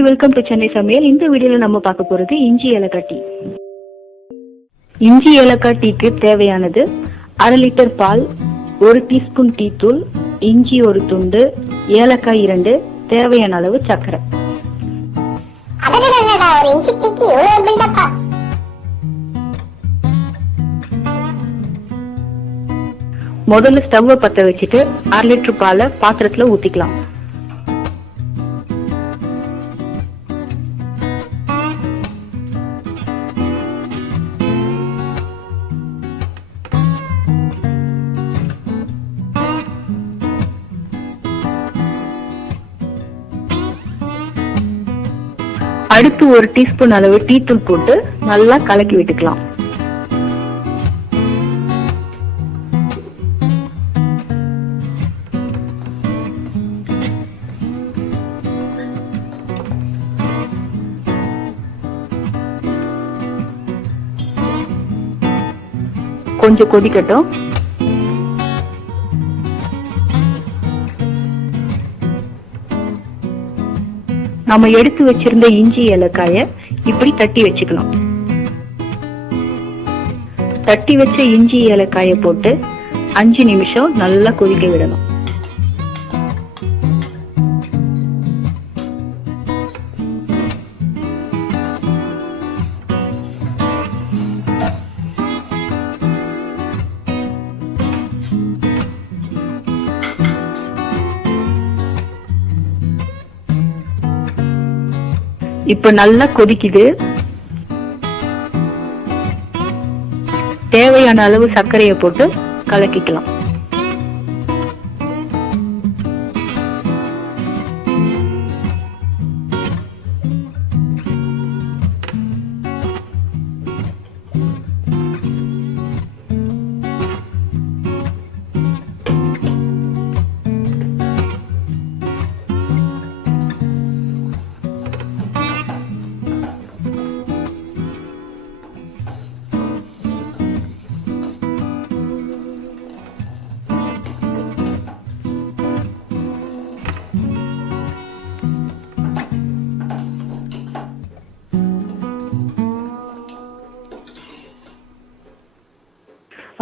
Hi, welcome to Chennai சமையல். இந்த வீடியோவில் நம்ம பார்க்க போகிறது இஞ்சி ஏலக்காய் டீ. இஞ்சி ஏலக்காய் டீக்கு தேவையானது 1/2 லிட்டர் பால், 1 டீஸ்பூன் டீ தூள், இஞ்சி 1 துண்டு, ஏலக்காய் 2, தேவையான அளவு சர்க்கரை. முதல்ல ஸ்டவ்வை பற்ற வச்சுட்டு 1/2 லிட்டர் பாலை பாத்திரத்துல ஊத்திக்கலாம். அடுத்து 1 டீஸ்பூன் அளவு டீ தூள் போட்டு நல்லா கலக்கி விட்டுக்கலாம். கொஞ்சம் கொதிக்கட்டும். நம்ம எடுத்து வச்சிருந்த இஞ்சி ஏலக்காய இப்படி தட்டி வச்சுக்கணும். தட்டி வச்ச இஞ்சி ஏலக்காய போட்டு 5 நிமிஷம் நல்லா கொதிக்க விடணும். இப்ப நல்லா கொதிக்குது. தேவையான அளவு சர்க்கரையை போட்டு கலக்கிக்கலாம்.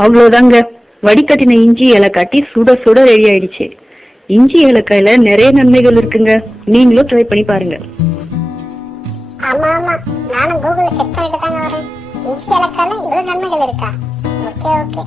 அவ்வளவுதாங்க, வடிகட்டின இஞ்சி ஏலக்காய் டீ சுட சுட ரெடி ஆயிடுச்சு. இஞ்சி ஏலக்காயில நிறைய நன்மைகள் இருக்குங்க, நீங்களும் ட்ரை பண்ணி பாருங்க. ஆமா ஆமா, நானும் கூகுள்ல செக் பண்ணிட்டு தாங்க வரேன். இஞ்சி ஏலக்காயில இவ்வளவு நன்மைகள் இருக்கா? Okay okay.